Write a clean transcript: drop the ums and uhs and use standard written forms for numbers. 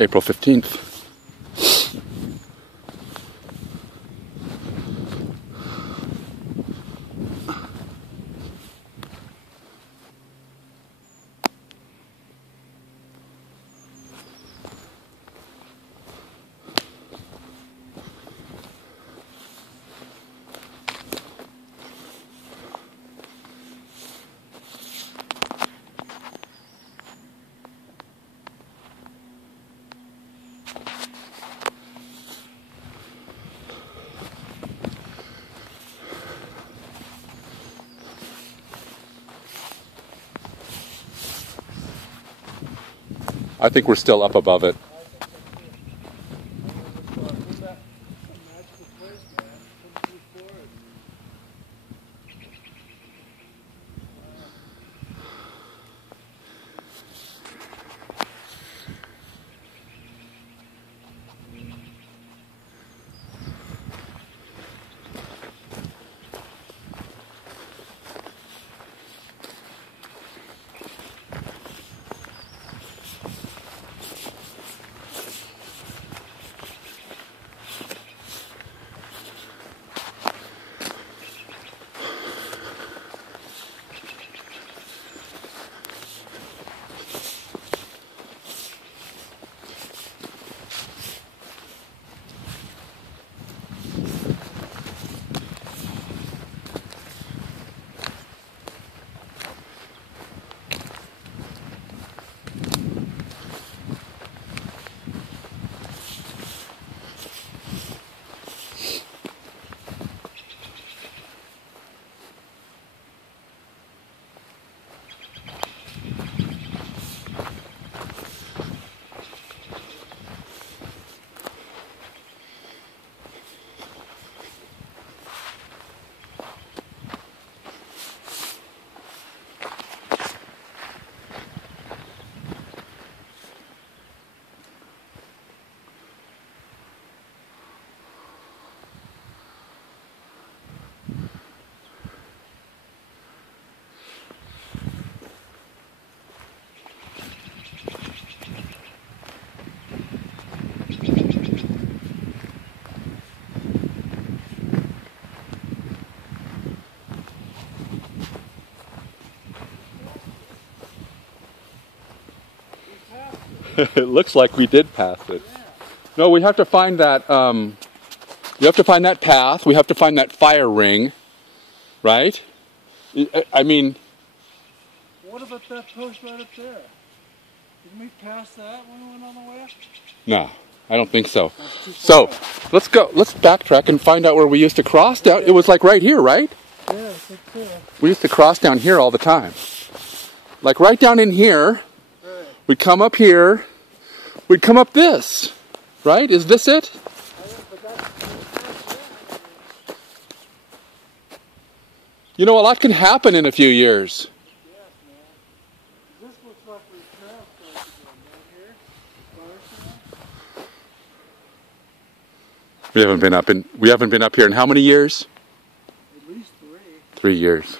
April 15th. I think we're still up above it. It looks like we did pass it. No, we have to find that, we have to find that path, we have to find that fire ring, right? I mean... What about that post right up there? Didn't we pass that when we went on the way up? No, I don't think so. So, let's backtrack and find out where we used to cross down. It was like right here, right? Yeah, it's like cool. We used to cross down here all the time. Like right down in here, Right. we'd come up here, we'd come up this, right? Is this it? You know, a lot can happen in a few years. Yes, man. This looks like we passed again, right here. We haven't been up here in how many years? At least 3. 3 years.